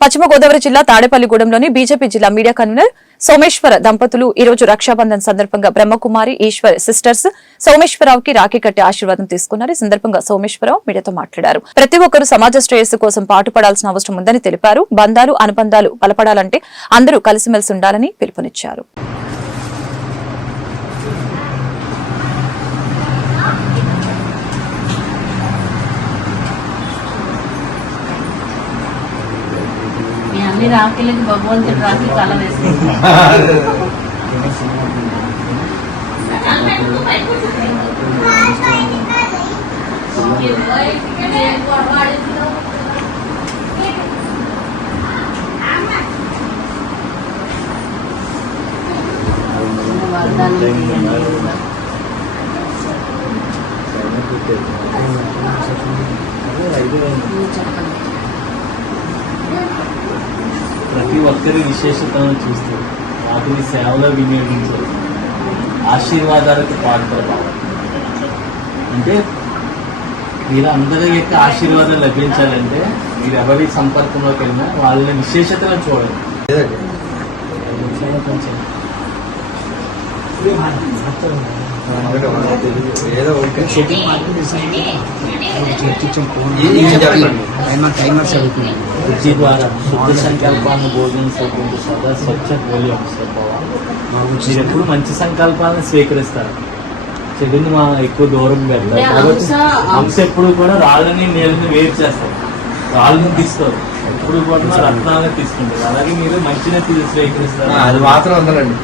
పశ్చిమ గోదావరి జిల్లా తాడేపల్లిగూడెంలోని బీజేపీ జిల్లా మీడియా కన్వీనర్ సోమేశ్వర దంపతులు ఈ రోజు రక్షాబంధన్ సందర్భంగా బ్రహ్మకుమారి ఈశ్వర్ సిస్టర్స్ సోమేశ్వరరావుకి రాఖీ కట్టి ఆశీర్వాదం తీసుకున్నారు. ఈ సందర్భంగా సోమేశ్వరరావు మీడియాతో మాట్లాడారు. ప్రతి ఒక్కరూ సమాజ శ్రేయస్సు కోసం పాటుపడాల్సిన అవసరం ఉందని తెలిపారు. బంధాలు అనుబంధాలు బలపడాలంటే అందరూ కలిసిమెలిసి ఉండాలని పిలుపునిచ్చారు. అన్ని రాఖీలకి భగవంతుడు రాఖీ కళ వేస్తుంది. ప్రతి ఒక్కరి విశేషతను చూస్తూ వాటిని సేవలో వినియోగించారు. ఆశీర్వాదాలకు పాత్ర అంటే వీరందరి యొక్క ఆశీర్వాదం లభించాలంటే మీరు ఎవరి సంపర్కంలోకి వెళ్ళినా వాళ్ళ విశేషతను చూడండి. బుద్ధి ద్వారా శుద్ధ సంకల్పాలను బోధించకుండా సదా స్వచ్ఛ మూల్యం మీరు ఎప్పుడు మంచి సంకల్పాలను స్వీకరిస్తారు, చెడుని మా ఎక్కువ దూరం పెడతారు. కాబట్టి హంస ఎప్పుడు కూడా రాళ్ళని నీళ్ళని వేరు చేస్తారు, రాళ్ళని తీస్తారు, ఎప్పుడు కూడా రత్నాలను తీసుకుంటారు. అలాగే మీరు మంచిగా స్వీకరిస్తారు. అది మాత్రం ఉందండి.